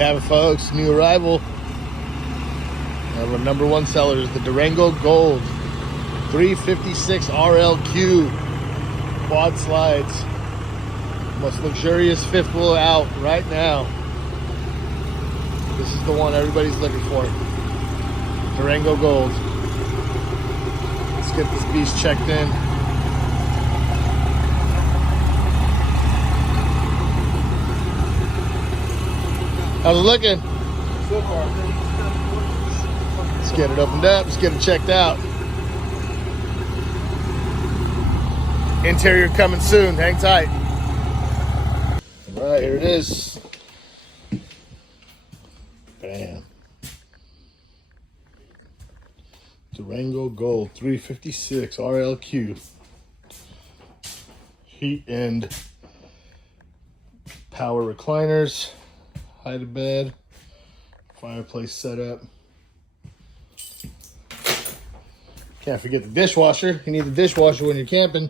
have it, folks. New arrival. Our number one seller is the Durango Gold 356 RLQ quad slides. Most luxurious fifth wheel out right now. This is the one everybody's looking for. Durango Gold. Let's get this beast checked in. How's it looking? So far. Let's get it opened up. Let's get it checked out. Interior coming soon. Hang tight. All right, here it is. Bam. Durango Gold 356 RLQ. Heat and power recliners. Hide a bed. Fireplace setup. Can't forget the dishwasher. You need the dishwasher when you're camping.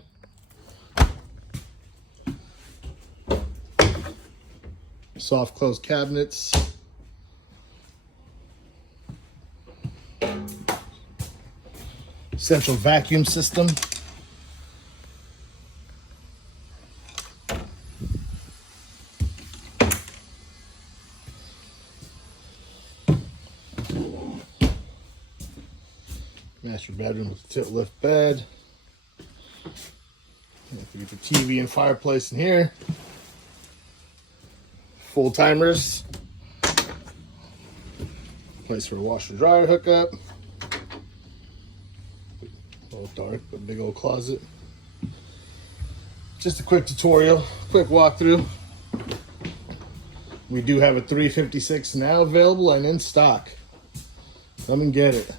Soft close cabinets. Central vacuum system. Master bedroom with tilt lift bed. You get the TV and fireplace in here. Full timers. Place for a washer dryer hookup. A little dark, but big old closet. Just a quick tutorial, quick walkthrough. We do have a 356 now available and in stock. Come and get it.